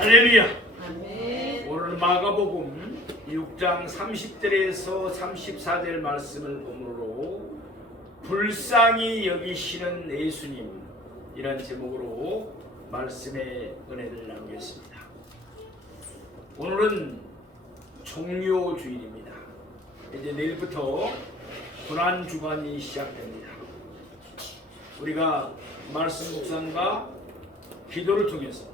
할렐루야. 아멘. 오늘 마가복음 6장 30절에서 34절 말씀을 본문으로 불쌍히 여기시는 예수님, 이란 제목으로 말씀의 은혜를 나누겠습니다. 오늘은 종료 주일입니다. 이제 내일부터 고난 주간이 시작됩니다. 우리가 말씀 묵상과 기도를 통해서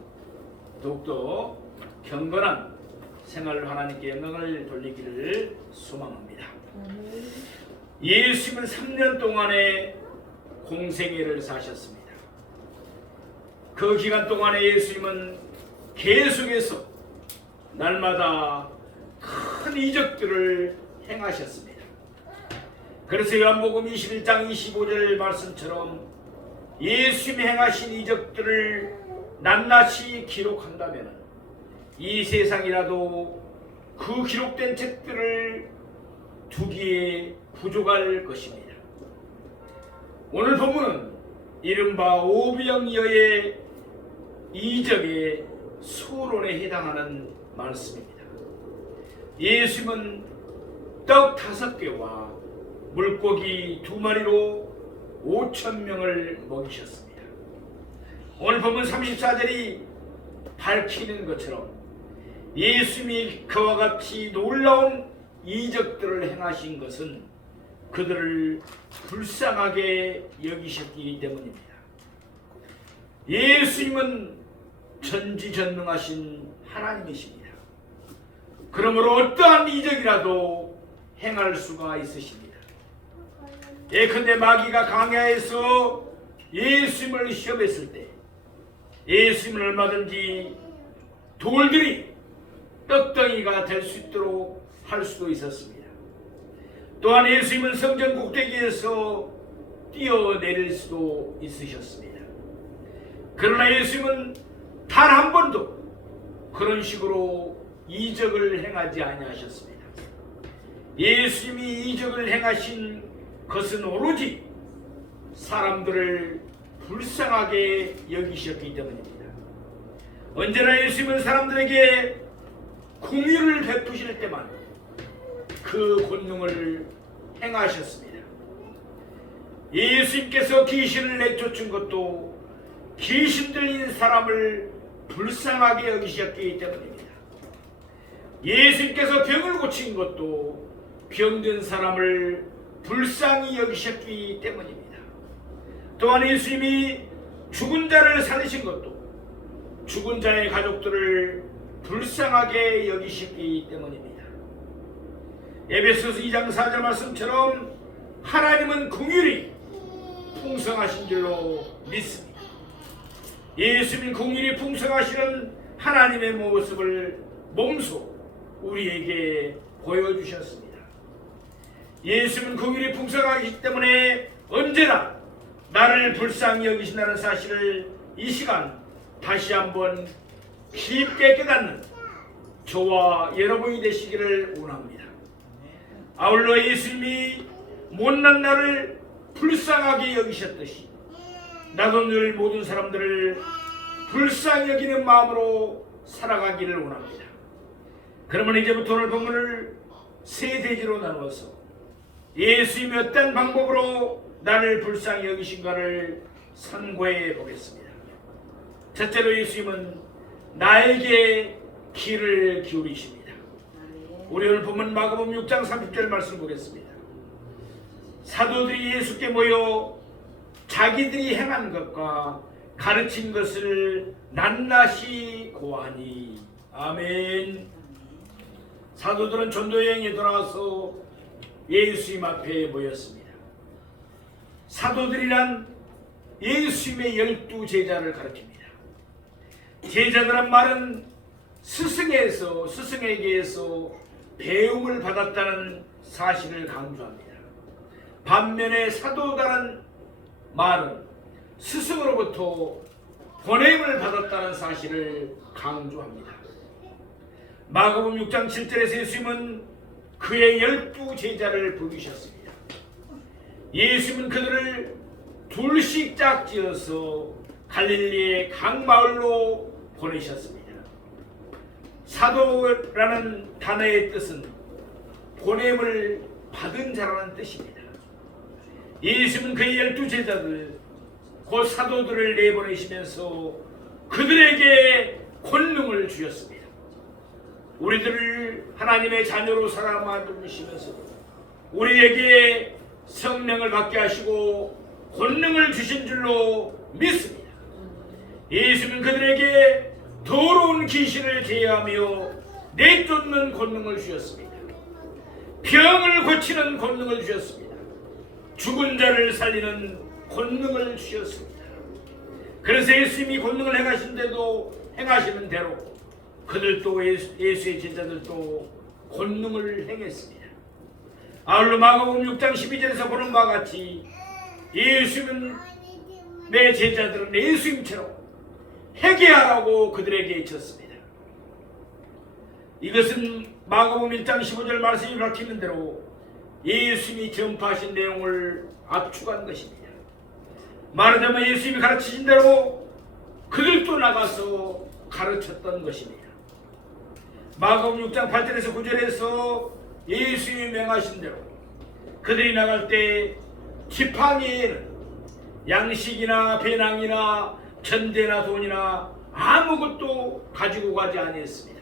더욱더 경건한 생활을 하나님께 영광을 돌리기를 소망합니다. 예수님은 3년 동안의 공생애를 사셨습니다. 그 기간 동안에 예수님은 계속해서 날마다 큰 이적들을 행하셨습니다. 그래서 요한복음 21장 25절 말씀처럼 예수님이 행하신 이적들을 낱낱이 기록한다면 이 세상이라도 그 기록된 책들을 두기에 부족할 것입니다. 오늘 본문은 이른바 오병이어의 이적의 소론에 해당하는 말씀입니다. 예수님은 떡 5개와 물고기 2마리로 5,000명을 먹이셨습니다. 오늘 본문 34절이 밝히는 것처럼 예수님이 그와 같이 놀라운 이적들을 행하신 것은 그들을 불쌍하게 여기셨기 때문입니다. 예수님은 전지전능하신 하나님이십니다. 그러므로 어떠한 이적이라도 행할 수가 있으십니다. 예컨대 마귀가 광야에서 예수님을 시험했을 때 예수님은 얼마든지 돌들이 떡덩이가 될 수 있도록 할 수도 있었습니다. 또한 예수님은 성전 꼭대기에서 뛰어내릴 수도 있으셨습니다. 그러나 예수님은 단 한 번도 그런 식으로 이적을 행하지 아니하셨습니다. 예수님이 이적을 행하신 것은 오로지 사람들을 불쌍하게 여기셨기 때문입니다. 언제나 예수님은 사람들에게 공의를 베푸실 때만 그 권능을 행하셨습니다. 예수님께서 귀신을 내쫓은 것도 귀신 들린 사람을 불쌍하게 여기셨기 때문입니다. 예수님께서 병을 고친 것도 병든 사람을 불쌍히 여기셨기 때문입니다. 또한 예수님이 죽은 자를 살리신 것도 죽은 자의 가족들을 불쌍하게 여기셨기 때문입니다. 에베소서 2장 4절 말씀처럼 하나님은 긍휼이 풍성하신 줄로 믿습니다. 예수님 긍휼이 풍성하시는 하나님의 모습을 몸소 우리에게 보여주셨습니다. 예수님은 긍휼이 풍성하기 때문에 언제나 나를 불쌍히 여기신다는 사실을 이 시간 다시 한번 깊게 깨닫는 저와 여러분이 되시기를 원합니다. 아울러 예수님이 못난 나를 불쌍하게 여기셨듯이 나도 늘 모든 사람들을 불쌍히 여기는 마음으로 살아가기를 원합니다. 그러면 이제부터 오늘 본문을 세 대지로 나누어서 예수님이 어떤 방법으로 나를 불쌍히 여기신가를 상고해 보겠습니다. 첫째로 예수님은 나에게 귀를 기울이십니다. 우리 오늘 보면 마가복음 6장 30절 말씀 보겠습니다. 사도들이 예수께 모여 자기들이 행한 것과 가르친 것을 낱낱이 고하니. 아멘. 사도들은 전도여행에 돌아와서 예수님 앞에 모였습니다. 사도들이란 예수님의 12제자를 가리킵니다. 제자들은 말은 스승에게서 배움을 받았다는 사실을 강조합니다. 반면에 사도다라는 말은 스승으로부터 보냄을 받았다는 사실을 강조합니다. 마가복음 6장 7절에서 예수님은 그의 12제자를 부르셨습니다. 예수님은 그들을 둘씩 짝지어서 갈릴리의 각 마을로 보내셨습니다. 사도라는 단어의 뜻은 보냄을 받은 자라는 뜻입니다. 예수님은 그의 12제자들 곧 사도들을 내보내시면서 그들에게 권능을 주셨습니다. 우리들을 하나님의 자녀로 살아만드시면서 우리에게 성령을 받게 하시고 권능을 주신 줄로 믿습니다. 예수님은 그들에게 더러운 귀신을 제어하며 내쫓는 권능을 주셨습니다. 병을 고치는 권능을 주셨습니다. 죽은 자를 살리는 권능을 주셨습니다. 그래서 예수님이 권능을 행하시는 대로 그들도 예수의 제자들도 권능을 행했습니다. 아울러 마가복음 6장 12절에서 보는 바와 같이 예수님은 내 제자들은 예수님처럼 회개하라고 그들에게 외쳤습니다. 이것은 마가복음 1장 15절 말씀이 밝히는 대로 예수님이 전파하신 내용을 압축한 것입니다. 말하자면 예수님이 가르치신 대로 그들도 나가서 가르쳤던 것입니다. 마가복음 6장 8절에서 9절에서 예수님이 명하신 대로 그들이 나갈 때 지팡이에는 양식이나 배낭이나 전대나 돈이나 아무것도 가지고 가지 아니했습니다.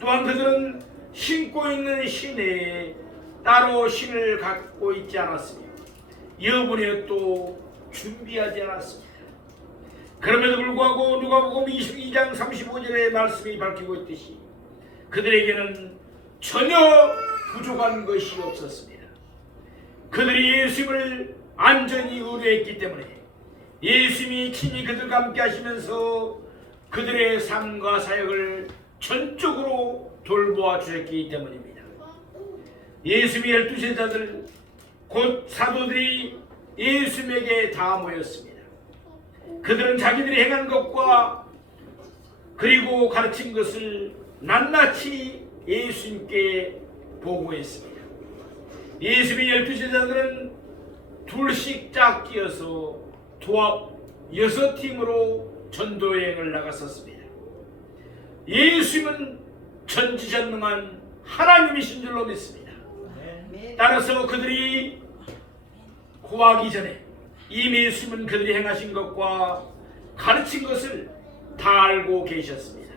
또한 그들은 신고 있는 시내에 따로 신을 갖고 있지 않았으며 여분의 옷도 준비하지 않았습니다. 그럼에도 불구하고 누가복음 22장 35절의 말씀이 밝히고 있듯이 그들에게는 전혀 부족한 것이 없었습니다. 그들이 예수님을 안전히 의뢰했기 때문에 예수님이 친히 그들과 함께 하시면서 그들의 삶과 사역을 전적으로 돌보아 주셨기 때문입니다. 예수님의 12제자들 곧 사도들이 예수님에게 다 모였습니다. 그들은 자기들이 행한 것과 그리고 가르친 것을 낱낱이 예수님께 보고했습니다. 예수님의 12제자들은 둘씩 짝 끼어서 도합 6팀으로 전도여행을 나갔었습니다. 예수님은 전지전능한 하나님이신 줄로 믿습니다. 따라서 그들이 고하기 전에 이미 예수님은 그들이 행하신 것과 가르친 것을 다 알고 계셨습니다.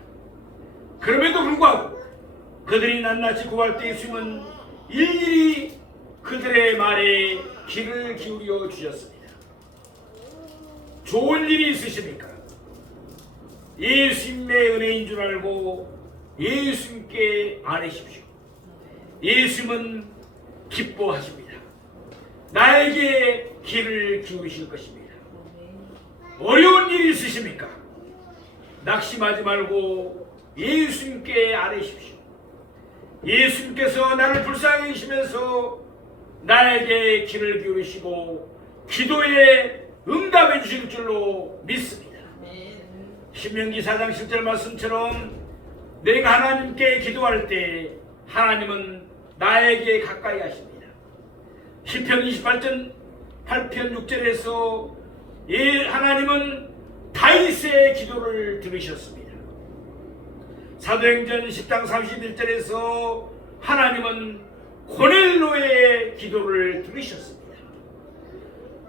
그럼에도 불구하고 그들이 낱낱이 구할 때 예수님은 일일이 그들의 말에 귀를 기울여 주셨습니다. 좋은 일이 있으십니까? 예수님의 은혜인 줄 알고 예수님께 아뢰십시오. 예수님은 기뻐하십니다. 나에게 귀를 기울이실 것입니다. 어려운 일이 있으십니까? 낙심하지 말고 예수님께 아뢰십시오. 예수님께서 나를 불쌍히 여기시면서 나에게 귀를 기울이시고 기도에 응답해 주실 줄로 믿습니다. 신명기 4장 10절 말씀처럼 내가 하나님께 기도할 때 하나님은 나에게 가까이 하십니다. 시편 28편 6절에서 하나님은 다윗의 기도를 들으셨습니다. 사도행전 10장 31절에서 하나님은 고넬로의 기도를 들으셨습니다.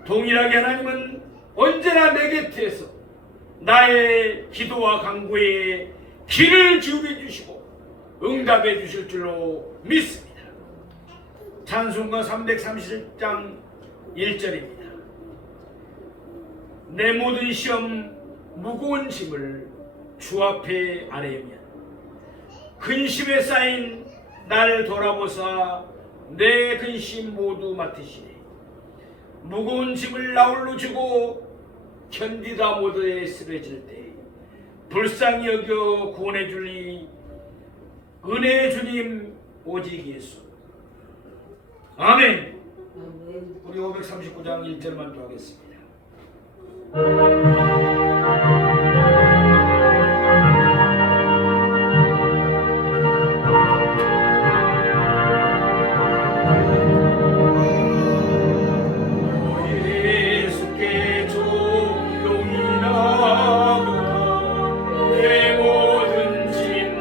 동일하게 하나님은 언제나 내 곁에서 나의 기도와 간구에 귀를 기울여 주시고 응답해 주실 줄로 믿습니다. 찬송가 330장 1절입니다. 내 모든 시험 무거운 짐을 주 앞에 아뢰면 근심에 쌓인 날 돌아보사 내 근심 모두 맡으시네. 무거운 짐을 나홀로 주고 견디다 못해 쓰러질 때 불쌍히 여겨 구원해 주니 은혜의 주님 오직 예수. 아멘. 우리 539장 1절만 또 하겠습니다. 내 모든 짐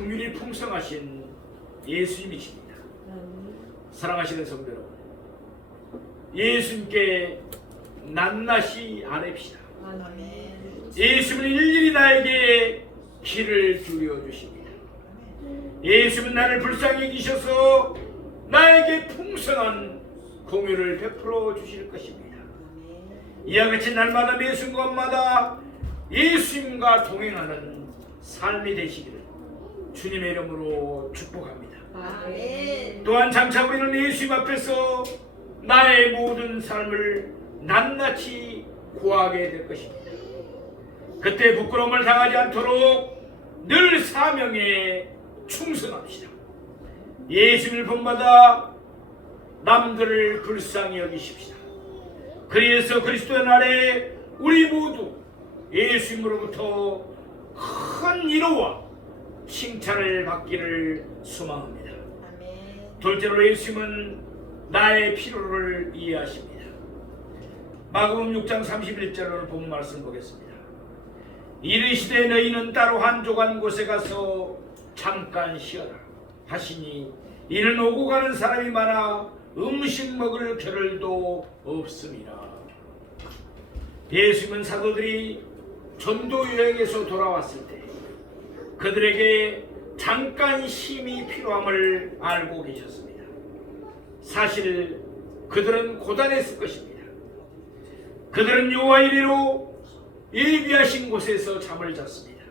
긍휼이 풍성하신 예수님이십니다. 사랑하시는 성도 여러분, 예수님께 낱낱이 아뢰시다. 예수님은 일일이 나에게 길을 두려 주십니다. 예수님은 나를 불쌍히 여기셔서 나에게 풍성한 공유를 베풀어 주실 것입니다. 이와 같이 날마다 매 순간마다 예수님과 동행하는 삶이 되시기를 주님의 이름으로 축복합니다. 또한 장차 우리는 예수님 앞에서 나의 모든 삶을 낱낱이 구하게 될 것입니다. 그때 부끄러움을 당하지 않도록 늘 사명에 충성합시다. 예수님을 본받아 남들을 불쌍히 여기십시다. 그래서 그리스도의 날에 우리 모두 예수님으로부터 큰 위로와 칭찬을 받기를 소망합니다. 둘째로 예수님은 나의 필요를 이해하십니다. 마가복음 6장 31절을 본 말씀 보겠습니다. 이르시되 너희는 따로 한적한 곳에 가서 잠깐 쉬어라 하시니 이는 오고 가는 사람이 많아 음식 먹을 겨를도 없습니다. 예수님은 사도들이 전도 여행에서 돌아왔을 때 그들에게 잠깐 쉼이 필요함을 알고 계셨습니다. 사실 그들은 고단했을 것입니다. 그들은 여호와 이레로 예비하신 곳에서 잠을 잤습니다.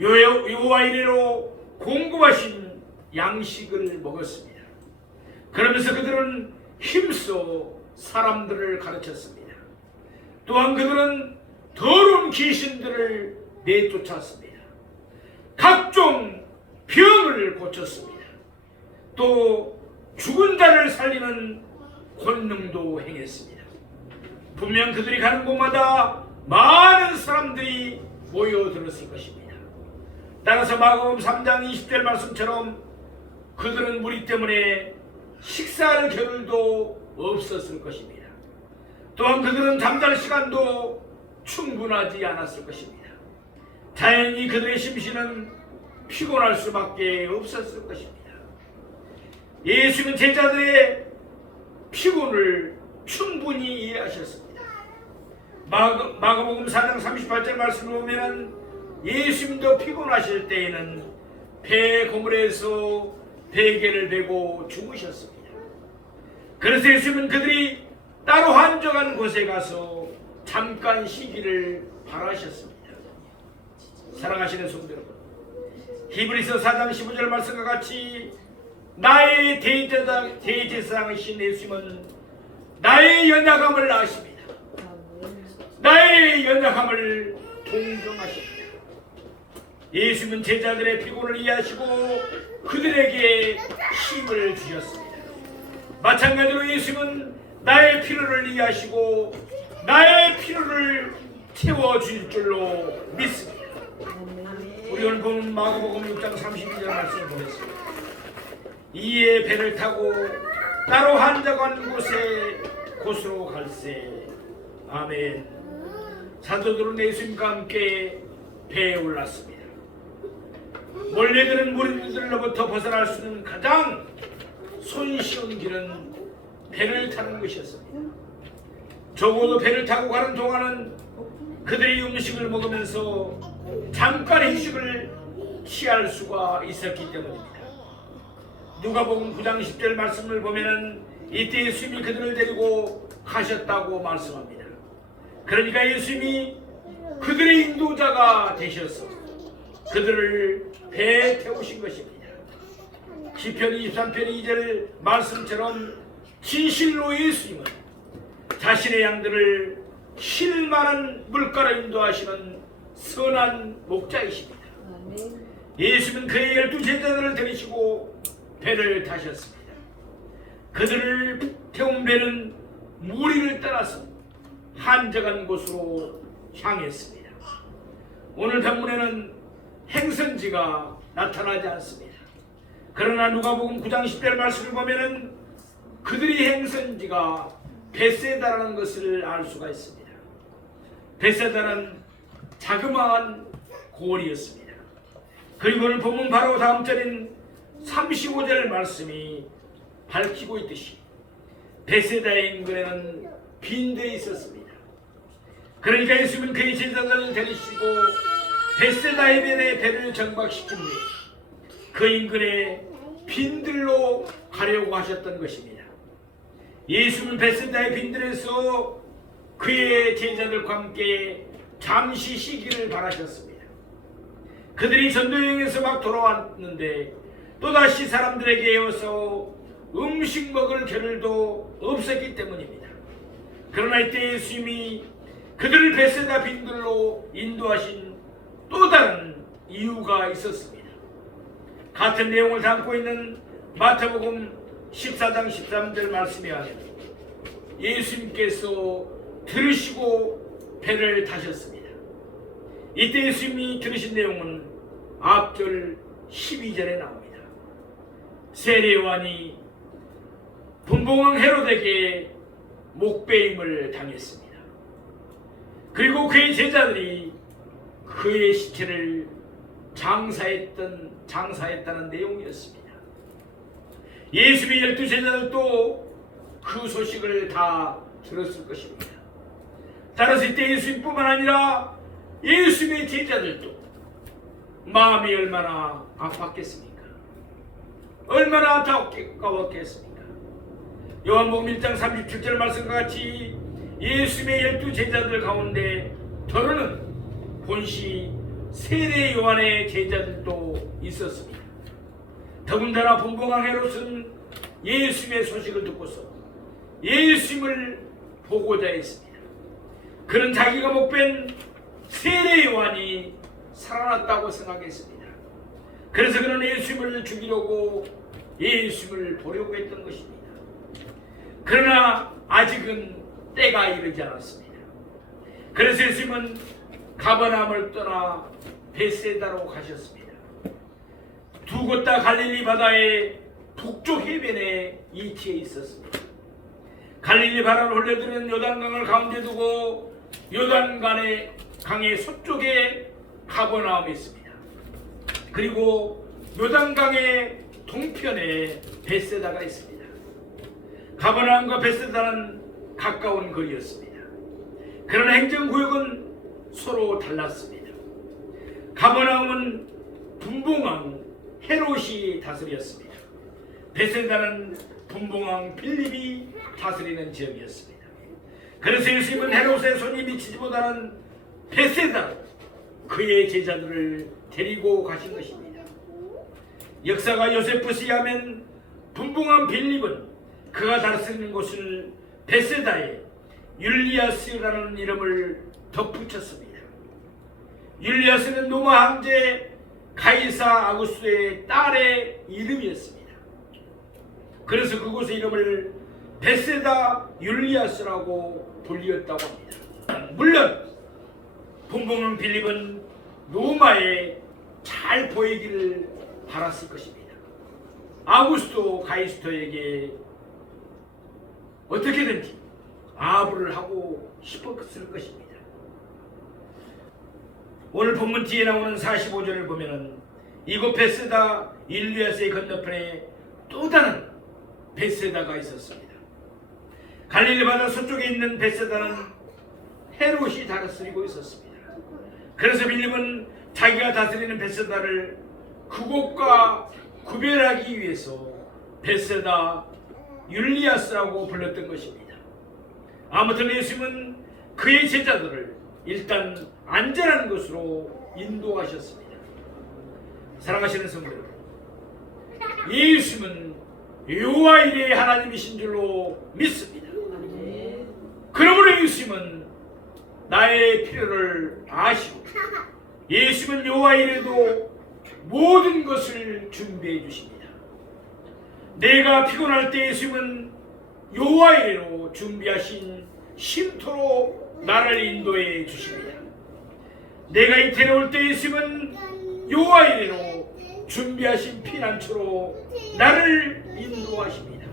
여호와 이레로 공급하신 양식을 먹었습니다. 그러면서 그들은 힘써 사람들을 가르쳤습니다. 또한 그들은 더러운 귀신들을 내쫓았습니다. 각종 병을 고쳤습니다. 또 죽은 자를 살리는 권능도 행했습니다. 분명 그들이 가는 곳마다 많은 사람들이 모여들었을 것입니다. 따라서 마가복음 3장 20절 말씀처럼 그들은 무리 때문에 식사할 겨를도 없었을 것입니다. 또한 그들은 잠잘 시간도 충분하지 않았을 것입니다. 자연히 그들의 심신은 피곤할 수밖에 없었을 것입니다. 예수님은 제자들의 피곤을 충분히 이해하셨습니다. 마가복음 4장 38절 말씀을 보면 예수님도 피곤하실 때에는 배 고물에서 베개를 베고 주무셨습니다. 그래서 예수님은 그들이 따로 한적한 곳에 가서 잠깐 쉬기를 바라셨습니다. 사랑하시는 성도 여러분, 히브리서 4장 15절 말씀과 같이 나의 대제사장이신 예수님은 나의 연약함을 아십니다. 나의 연약함을 동정하십니다. 예수님은 제자들의 피곤을 이해하시고 그들에게 힘을 주셨습니다. 마찬가지로 예수님은 나의 필요를 이해하시고 나의 필요를 채워줄 줄로 믿습니다. 우리 오늘 본 마가복음 6장 32절 말씀을 보겠습니다. 이에 배를 타고 따로 한적한 곳으로 갈새. 아멘. 사도들은 예수님과 함께 배에 올랐습니다. 몰려드는 무리들로부터 벗어날 수 있는 가장 손쉬운 길은 배를 타는 것이었습니다. 적어도 배를 타고 가는 동안은 그들이 음식을 먹으면서 잠깐 휴식을 취할 수가 있었기 때문입니다. 누가복음 9장 10절 말씀을 보면은 이때 예수님이 그들을 데리고 가셨다고 말씀합니다. 그러니까 예수님이 그들의 인도자가 되셔서 그들을 배에 태우신 것입니다. 시편 23편 2절 말씀처럼 진실로 예수님은 자신의 양들을 쉴만한 물가로 인도하시는 선한 목자이십니다. 예수님은 그의 12 제자들을 데리시고 배를 타셨습니다. 그들을 태운 배는 무리를 따라서 한적한 곳으로 향했습니다. 오늘 본문에는 행선지가 나타나지 않습니다. 그러나 누가복음 9장 10절 말씀을 보면은 그들이 행선지가 벳세다라는 것을 알 수가 있습니다. 벳세다는 자그마한 고을이었습니다. 그리고 오늘 본문 바로 다음 절인 35절 말씀이 밝히고 있듯이 베세다 인근에는 빈들이 있었습니다. 그러니까 예수님은 그의 제자들을 데리시고 베세다 해변에 배를 정박시킨 후에 그 인근에 빈들로 가려고 하셨던 것입니다. 예수님은 베세다의 빈들에서 그의 제자들과 함께 잠시 쉬기를 바라셨습니다. 그들이 전도여행에서 막 돌아왔는데 또다시 사람들에게 와서 음식 먹을 겨를도 없었기 때문입니다. 그러나 이때 예수님이 그들을 베세다 빈들로 인도하신 또 다른 이유가 있었습니다. 같은 내용을 담고 있는 마태복음 14장 13절 말씀에 하면 예수님께서 들으시고 배를 타셨습니다. 이때 예수님이 들으신 내용은 앞절 12절에 나옵니다. 세례요한이 분봉왕 헤롯에게 목배임을 당했습니다. 그리고 그의 제자들이 그의 시체를 장사했다는 내용이었습니다. 예수님의 12 제자들도 그 소식을 다 들었을 것입니다. 따라서 이때 예수님뿐만 아니라 예수님의 제자들도 마음이 얼마나 아팠겠습니까? 얼마나 안타깝겠습니까? 요한복음 1장 37절 말씀과 같이 예수님의 12 제자들 가운데 더러는 본시 세례 요한의 제자들도 있었습니다. 더군다나 분봉왕 헤롯은 예수님의 소식을 듣고서 예수님을 보고자 했습니다. 그는 자기가 목벤 세례 요한이 살아났다고 생각했습니다. 그래서 그는 예수님을 죽이려고 예수님을 보려고 했던 것입니다. 그러나 아직은 때가 이르지 않았습니다. 그래서 예수님은 가버나움을 떠나 베세다로 가셨습니다. 두 곳 다 갈릴리 바다의 북쪽 해변에 위치해 있었습니다. 갈릴리 바다를 흘러드는 요단강을 가운데 두고 요단강의 서쪽에 가버나움이 있습니다. 그리고 요단강의 동편에 베세다가 있습니다. 가버나움과 베세다는 가까운 거리였습니다. 그러나 행정구역은 서로 달랐습니다. 가버나움은 분봉왕 헤롯이 다스렸습니다. 베세다는 분봉왕 빌립이 다스리는 지역이었습니다. 그래서 예수님은 헤롯의 손이 미치지보다는 베세다로 그의 제자들을 데리고 가신 것입니다. 역사가 요세푸스에 하면 분봉왕 빌립은 그가 다스리는 곳을 베세다에 율리아스라는 이름을 덧붙였습니다. 율리아스는 로마 황제 가이사 아구스토의 딸의 이름이었습니다. 그래서 그곳의 이름을 베세다 율리아스라고 불리었다고 합니다. 물론 분봉왕 빌립은 로마에 잘 보이기를 바랐을 것입니다. 아구스토 가이스토에게 어떻게든지 아부를 하고 싶었을 것입니다. 오늘 본문 뒤에 나오는 45절을 보면은 이곳 베세다 율리아스의 건너편에 또 다른 베세다가 있었습니다. 갈릴리 바다 서쪽에 있는 베세다는 헤롯이 다스리고 있었습니다. 그래서 빌립은 자기가 다스리는 베세다를 그곳과 구별하기 위해서 베세다 율리아스라고 불렀던 것입니다. 아무튼 예수님은 그의 제자들을 일단 안전한 곳으로 인도하셨습니다. 사랑하시는 성도 여러분, 예수님은 여호와 이레의 하나님이신 줄로 믿습니다. 그러므로 예수님은 나의 필요를 아시고 예수님은 여호와 이레도 모든 것을 준비해 주십니다. 내가 피곤할 때 예수님은 여호와 이레로 준비하신 쉼터로 나를 인도해 주십니다. 내가 이태로울 때 예수님은 여호와 이레로 준비하신 피난처로 나를 인도하십니다.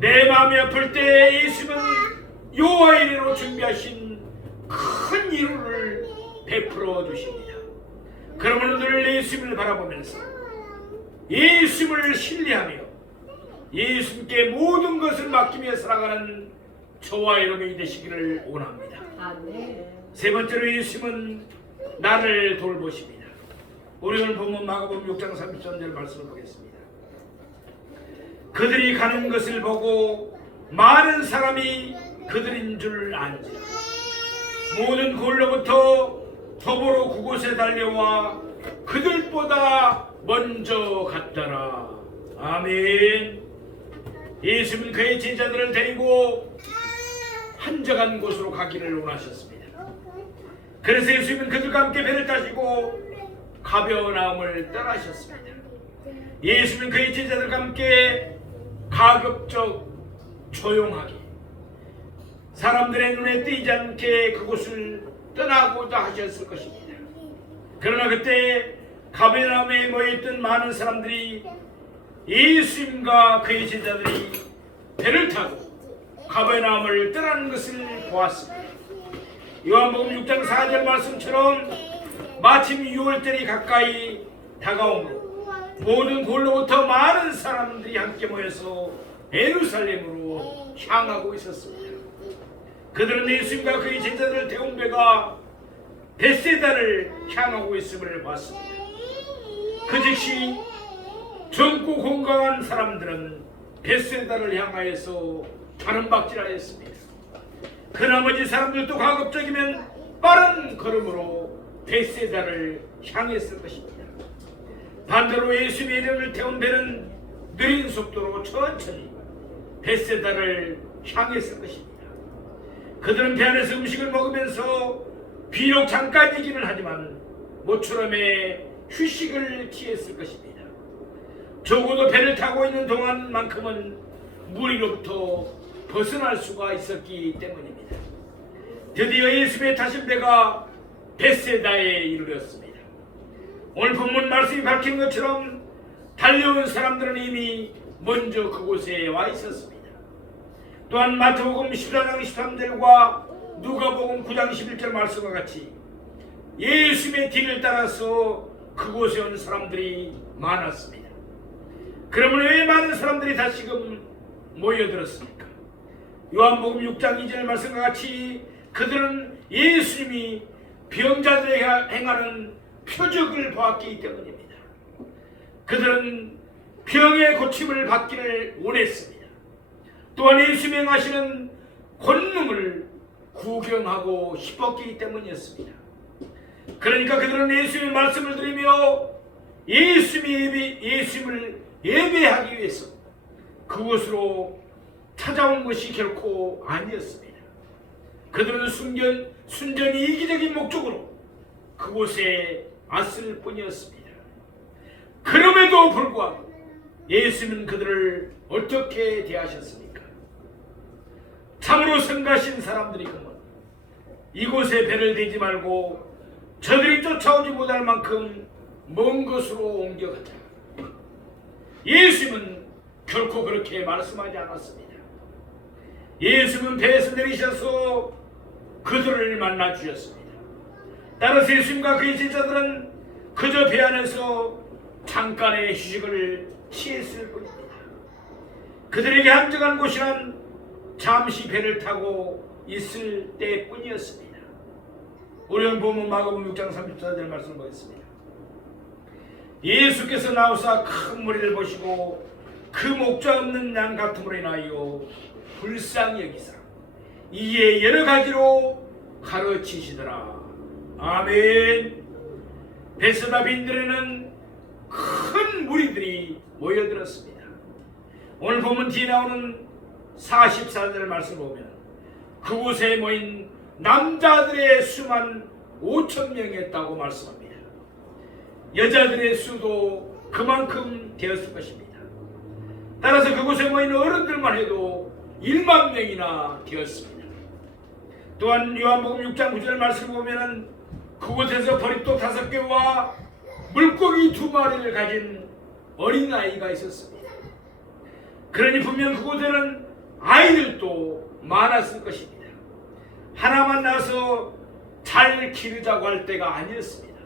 내 마음이 아플 때 예수님은 여호와 이레로 준비하신 큰 위로를 베풀어 주십니다. 그러므로 늘 예수님을 바라보면서 예수님을 신뢰하며 예수님께 모든 것을 맡기며 살아가는 저와 여러분이 되시기를 원합니다. 세 번째로 예수님은 나를 돌보십니다. 우리 오늘 본문 마가복음 6장 33절 말씀을 보겠습니다. 그들이 가는 것을 보고 많은 사람이 그들인 줄 안지라 모든 골로부터 더불어 그곳에 달려와 그들보다 먼저 갔더라. 아멘. 예수님은 그의 제자들을 데리고 한적한 곳으로 가기를 원하셨습니다. 그래서 예수님은 그들과 함께 배를 타시고 가버나움을 떠나셨습니다. 예수님은 그의 제자들과 함께 가급적 조용하게 사람들의 눈에 띄지 않게 그곳을 떠나고자 하셨을 것입니다. 그러나 그때 가버나움에 모여있던 많은 사람들이 예수님과 그의 제자들이 배를 타고 가버나움을 떠나는 것을 보았습니다. 요한복음 6장 4절 말씀처럼 마침 6월절이 가까이 다가오므로 모든 골로부터 많은 사람들이 함께 모여서 예루살렘으로 향하고 있었습니다. 그들은 예수님과 그의 제자들을 태운 배가 벳세다를 향하고 있음을 봤습니다. 그 즉시 젊고 건강한 사람들은 벳세다를 향하여서 가름박질하였습니다. 그 나머지 사람들도 가급적이면 빠른 걸음으로 벳세다를 향했을 것입니다. 반대로 예수님의 이름을 태운 배는 느린 속도로 천천히 벳세다를 향했을 것입니다. 그들은 배 안에서 음식을 먹으면서 비록 잠깐이기는 하지만 모처럼의 휴식을 취했을 것입니다. 적어도 배를 타고 있는 동안만큼은 무리로부터 벗어날 수가 있었기 때문입니다. 드디어 예수님의 타신 배가 벳세다에 이르렀습니다. 오늘 본문 말씀이 밝힌 것처럼 달려온 사람들은 이미 먼저 그곳에 와 있었습니다. 또한 마태복음 14장 13절과 누가복음 9장 11절 말씀과 같이 예수님의 뒤를 따라서 그곳에 온 사람들이 많았습니다. 그러면 왜 많은 사람들이 다시금 모여들었습니까? 요한복음 6장 2절 말씀과 같이 그들은 예수님이 병자들에게 행하는 표적을 보았기 때문입니다. 그들은 병의 고침을 받기를 원했습니다. 또한 예수님이 행하시는 권능을 구경하고 싶었기 때문이었습니다. 그러니까 그들은 예수님의 말씀을 들으며 예수님을 예배하기 위해서 그곳으로 찾아온 것이 결코 아니었습니다. 그들은 순전히 이기적인 목적으로 그곳에 왔을 뿐이었습니다. 그럼에도 불구하고 예수님은 그들을 어떻게 대하셨습니까? 참으로 성가신 사람들이구먼. 이곳에 배를 대지 말고 저들이 쫓아오지 못할 만큼 먼 곳으로 옮겨가자. 예수님은 결코 그렇게 말씀하지 않았습니다. 예수님은 배에서 내리셔서 그들을 만나 주셨습니다. 따라서 예수님과 그의 제자들은 그저 배 안에서 잠깐의 휴식을 취했을 뿐입니다. 그들에게 한적한 곳이란 잠시 배를 타고 있을 때뿐이었습니다. 우리는 보면 마가복음 6장 34절 말씀을 보겠습니다. 예수께서 나오사 큰 무리를 보시고 그 목자 없는 양 같음으로 인하여 불쌍히 여기사 이에 여러 가지로 가르치시더라. 아멘. 벳세다 빈들에는 큰 무리들이 모여들었습니다. 오늘 보면 뒤에 나오는 44절 말씀 보면 그곳에 모인 남자들의 수만 5,000명이었다고 말씀합니다. 여자들의 수도 그만큼 되었을 것입니다. 따라서 그곳에 모인 어른들만 해도 1만 명이나 되었습니다. 또한 요한복음 6장 9절 말씀을 보면 그곳에서 버릿돌 5개와 물고기 2마리를 가진 어린아이가 있었습니다. 그러니 분명 그곳에는 아이들도 많았을 것입니다. 하나만 낳아서 잘 기르자고 할 때가 아니었습니다.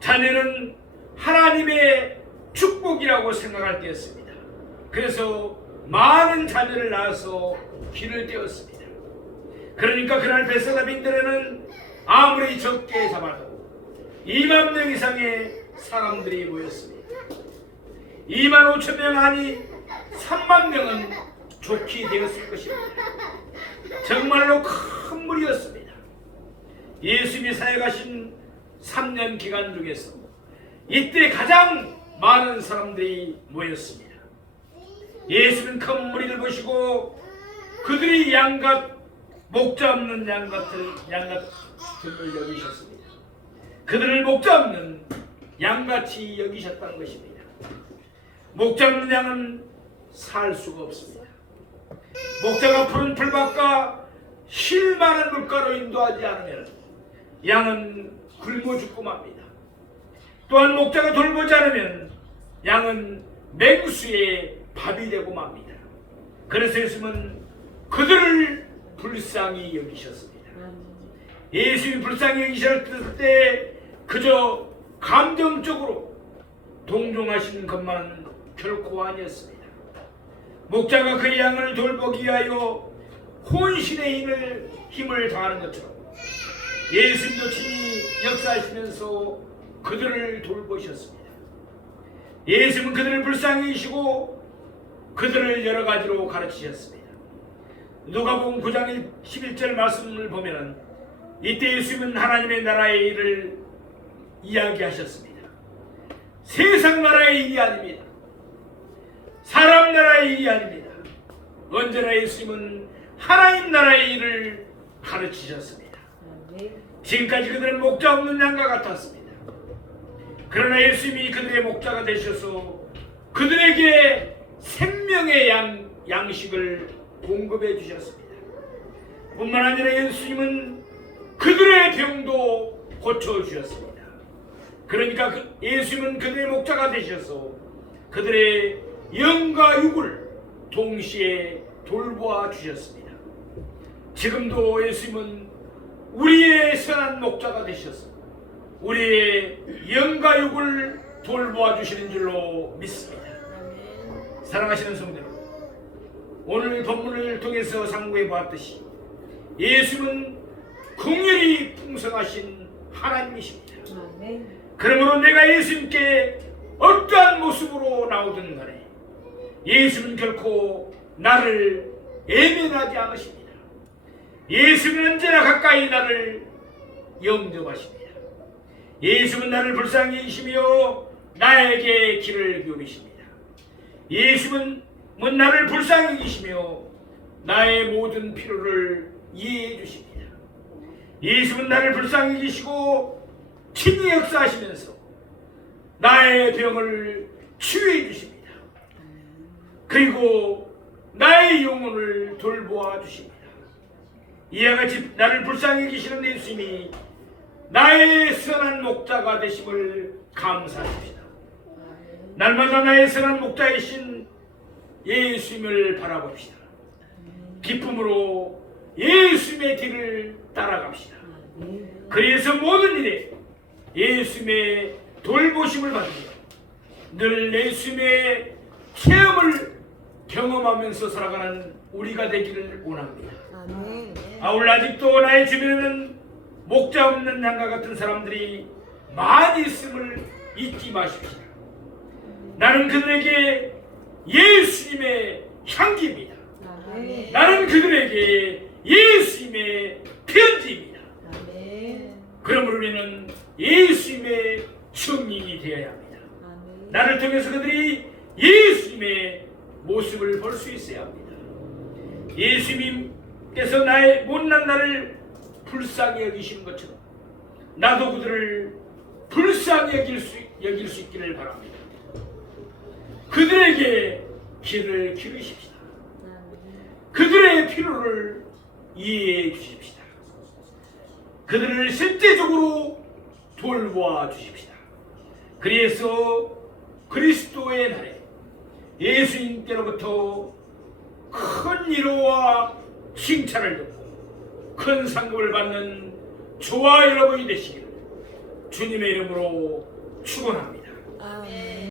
자녀는 하나님의 축복이라고 생각할 때였습니다. 그래서 많은 자녀를 낳아서 길을 떼었습니다. 그러니까 그날 베세다 빈들에는 아무리 적게 잡아도 2만 명 이상의 사람들이 모였습니다. 2만 5천 명 아니 3만 명은 좋게 되었을 것입니다. 정말로 큰 무리였습니다. 예수님이 사역하신 3년 기간 중에서 이때 가장 많은 사람들이 모였습니다. 예수는 큰 무리를 보시고 그들이 양같 목자 없는 양같을 여기셨습니다. 그들을 목자 없는 양같이 여기셨다는 것입니다. 목자 없는 양은 살 수가 없습니다. 목자가 푸른 풀밭과 쉴 만한 물가로 인도하지 않으면 양은 굶어 죽고 맙니다. 또한 목자가 돌보지 않으면 양은 맹수의 밥이 되고 맙니다. 그래서 예수님은 그들을 불쌍히 여기셨습니다. 예수님이 불쌍히 여기셨을 때 그저 감정적으로 동정하시는 것만 결코 아니었습니다. 목자가 그 양을 돌보기 위하여 혼신의 힘을 다하는 것처럼 예수님도 친히 역사하시면서 그들을 돌보셨습니다. 예수님은 그들을 불쌍히 여기시고 그들을 여러 가지로 가르치셨습니다. 누가복음 9장 11절 말씀을 보면 이때 예수님은 하나님의 나라의 일을 이야기하셨습니다. 세상 나라의 일이 아닙니다. 사람 나라의 일이 아닙니다. 언제나 예수님은 하나님 나라의 일을 가르치셨습니다. 지금까지 그들은 목자 없는 양과 같았습니다. 그러나 예수님이 그들의 목자가 되셔서 그들에게 생명의 양식을 공급해 주셨습니다. 뿐만 아니라 예수님은 그들의 병도 고쳐주셨습니다. 그러니까 예수님은 그들의 목자가 되셔서 그들의 영과 육을 동시에 돌보아 주셨습니다. 지금도 예수님은 우리의 선한 목자가 되셔서 우리의 영과 육을 돌보아 주시는 줄로 믿습니다. 사랑하시는 성도 여러분, 오늘 본문을 통해서 상고해 보았듯이 예수님은 긍휼이 풍성하신 하나님이십니다. 그러므로 내가 예수님께 어떠한 모습으로 나오든 간에 예수는 결코 나를 애면하지 않으십니다. 예수는 언제나 가까이 나를 영접하십니다. 예수는 나를 불쌍히 여기시며 나에게 길을 비우십니다. 예수는 나를 불쌍히 여기시며 나의 모든 필요를 이해해 주십니다. 예수는 나를 불쌍히 여기시고 친히 역사하시면서 나의 병을 치유해 주십니다. 그리고 나의 영혼을 돌보아 주십니다. 이와 같이 나를 불쌍히 여기시는 예수님이 나의 선한 목자가 되심을 감사합니다. 날마다 나의 선한 목자이신 예수님을 바라봅시다. 기쁨으로 예수님의 길을 따라갑시다. 그래서 모든 일에 예수님의 돌보심을 받으며 늘 예수님의 체험을 경험하면서 살아가는 우리가 되기를 원합니다. 아울러 아직도 나의 주변에는 목자 없는 양과 같은 사람들이 많이 있음을 잊지 마십시오. 나는 그들에게 예수님의 향기입니다. 나는 그들에게 예수님의 편지입니다. 그러므로 우리는 예수님의 증인이 되어야 합니다. 나를 통해서 그들이 예수님의 모습을 볼 수 있어야 합니다. 예수님께서 나의 못난 나를 불쌍히 여기시는 것처럼 나도 그들을 불쌍히 여길 수 있기를 바랍니다. 그들에게 길을 기르십시다. 그들의 필요를 이해해 주십시다. 그들을 실제적으로 돌보아 주십시다. 그래서 그리스도의 날에 예수님께로부터 큰 위로와 칭찬을 듣고 큰 상급을 받는 저와 여러분이 되시기를 주님의 이름으로 축원합니다. 아멘.